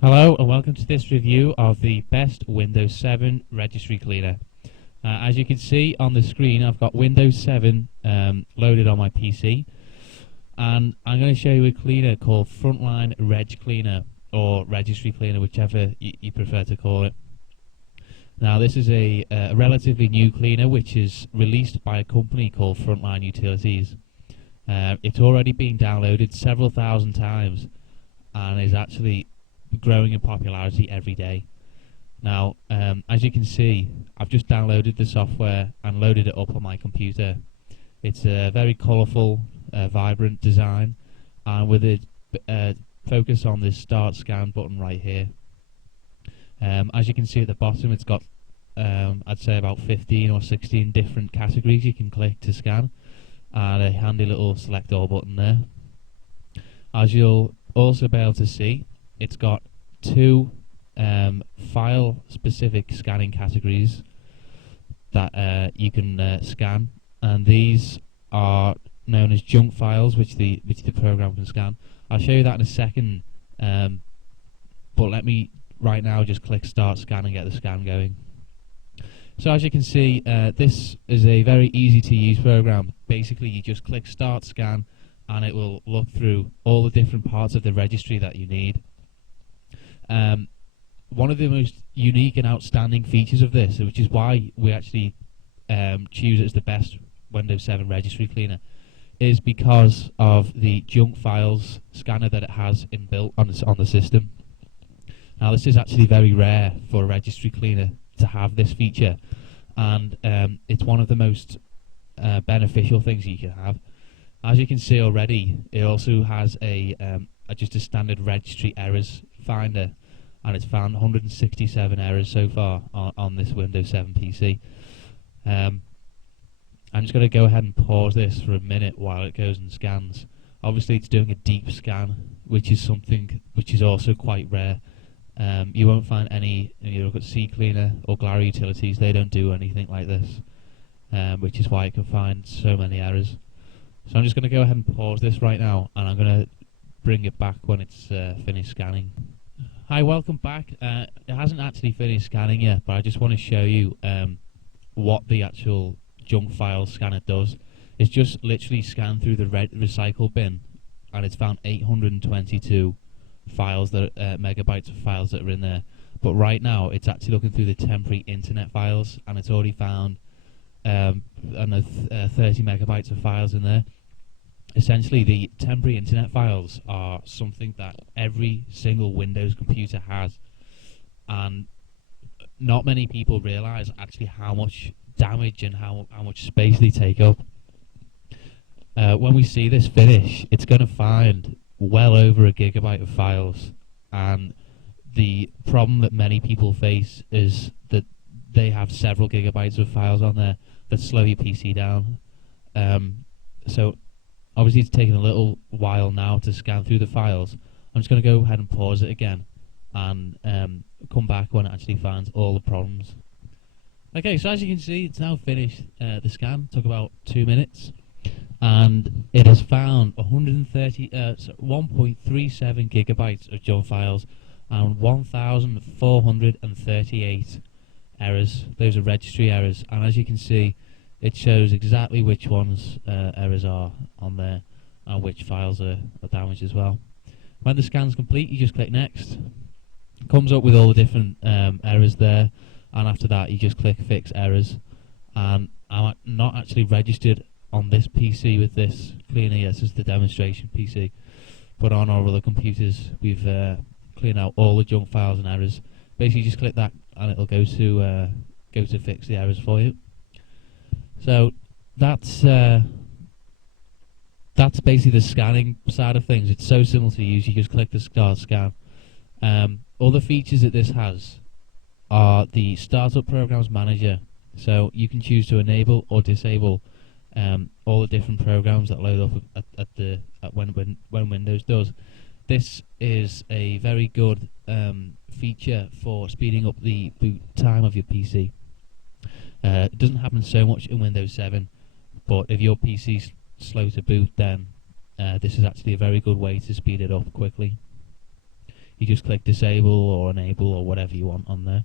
Hello and welcome to this review of the best Windows 7 registry cleaner. As you can see on the screen, I've got Windows 7 loaded on my PC, and I'm going to show you a cleaner called Frontline Reg Cleaner, or Registry Cleaner, whichever you prefer to call it. Now this is a relatively new cleaner which is released by a company called Frontline Utilities. It's already been downloaded several thousand times and is actually growing in popularity every day. Now, as you can see, I've just downloaded the software and loaded it up on my computer. It's a very colourful, vibrant design, and with it focus on this Start Scan button right here. As you can see at the bottom, it's got I'd say about 15 or 16 different categories you can click to scan, and a handy little select all button there. As you'll also be able to see, it's got two file-specific scanning categories that you can scan, and these are known as junk files, which the program can scan. I'll show you that in a second, but let me right now just click Start Scan and get the scan going. So as you can see, this is a very easy to use program. Basically, you just click Start Scan and it will look through all the different parts of the registry that you need. One of the most unique and outstanding features of this, which is why we actually choose it as the best Windows 7 registry cleaner, is because of the junk files scanner that it has inbuilt on the system. Now this is actually very rare for a registry cleaner to have this feature, and it's one of the most beneficial things you can have. As you can see already, it also has just a standard registry errors finder, and it's found 167 errors so far on this Windows 7 PC. I'm just going to go ahead and pause this for a minute while it goes and scans. Obviously it's doing a deep scan, which is something which is also quite rare. You won't find any, you look at CCleaner or Glary Utilities, they don't do anything like this, which is why it can find so many errors. So I'm just going to go ahead and pause this right now, and I'm going to bring it back when it's finished scanning. Hi, welcome back. It hasn't actually finished scanning yet, but I just want to show you what the actual junk file scanner does. It's just literally scanned through the recycle bin, and it's found 822 files that megabytes of files that are in there. But right now, it's actually looking through the temporary internet files, and it's already found another 30 megabytes of files in there. Essentially, the temporary internet files are something that every single Windows computer has, and not many people realize actually how much damage and how much space they take up. When we see this finish, it's going to find well over a gigabyte of files, and the problem that many people face is that they have several gigabytes of files on there that slow your PC down. So obviously it's taking a little while now to scan through the files. I'm just going to go ahead and pause it again and come back when it actually finds all the problems. Okay, so as you can see, it's now finished the scan. It took about 2 minutes, and it has found 1.37 gigabytes of junk files and 1,438 errors. Those are registry errors, and as you can see, it shows exactly which ones errors are on there and which files are damaged as well. When the scan's complete, you just click next. It comes up with all the different errors there, and after that you just click fix errors. And I'm not actually registered on this PC with this cleaner yet. This is the demonstration PC, but on our other computers we've cleaned out all the junk files and errors. Basically just click that and it'll go to fix the errors for you. So that's basically the scanning side of things. It's so simple to use. You just click the Start Scan. Other features that this has are the Startup Programs Manager. So you can choose to enable or disable all the different programs that load up when Windows does. This is a very good feature for speeding up the boot time of your PC. It doesn't happen so much in Windows 7, but if your PC's slow to boot, then this is actually a very good way to speed it up quickly. You just click disable or enable or whatever you want on there.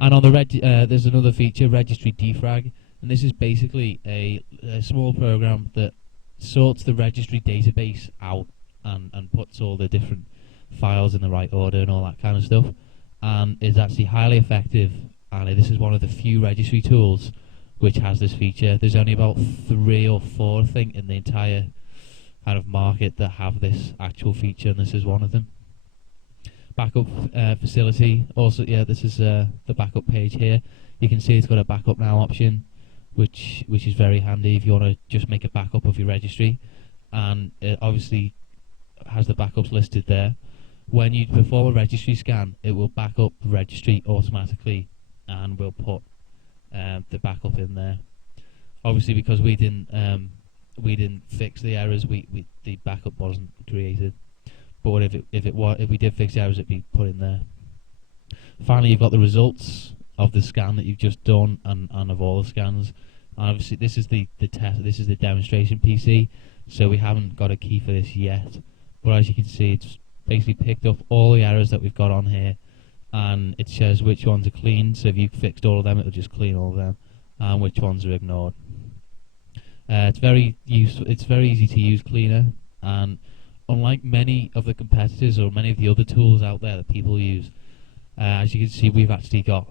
And on the there's another feature, Registry Defrag, and this is basically a small program that sorts the registry database out and puts all the different files in the right order and all that kind of stuff, and is actually highly effective. And this is one of the few registry tools which has this feature. There's only about 3 or 4, I think, in the entire kind of market that have this actual feature, and this is one of them. Backup facility. Also, yeah, this is the backup page here. You can see it's got a backup now option, which is very handy if you want to just make a backup of your registry, and it obviously has the backups listed there. When you perform a registry scan, it will back up the registry automatically, and will put the backup in there. Obviously, because we didn't fix the errors, the backup wasn't created. But if we did fix the errors, it'd be put in there. Finally, you've got the results of the scan that you've just done, and of all the scans. And obviously, this is the test. This is the demonstration PC, so we haven't got a key for this yet. But as you can see, it's basically picked up all the errors that we've got on here, and it shows which ones are clean. So if you fixed all of them, it'll just clean all of them, and which ones are ignored. It's very useful. It's very easy to use Cleaner, and unlike many of the competitors or many of the other tools out there that people use, as you can see, we've actually got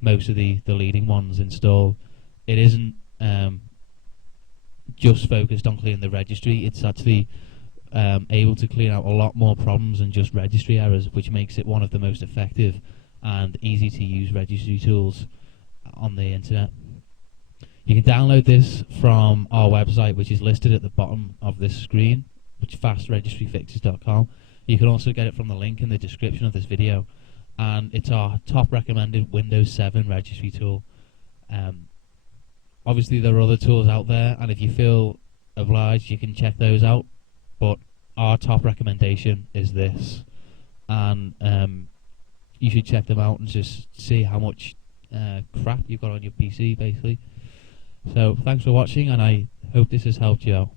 most of the leading ones installed. It isn't just focused on cleaning the registry. It's actually able to clean out a lot more problems than just registry errors, which makes it one of the most effective and easy to use registry tools on the internet. You can download this from our website, which is listed at the bottom of this screen, which is fastregistryfixes.com. You can also get it from the link in the description of this video, and it's our top recommended Windows 7 registry tool. Obviously there are other tools out there, and if you feel obliged you can check those out, but our top recommendation is this, and you should check them out and just see how much crap you've got on your PC basically. So thanks for watching, and I hope this has helped you out.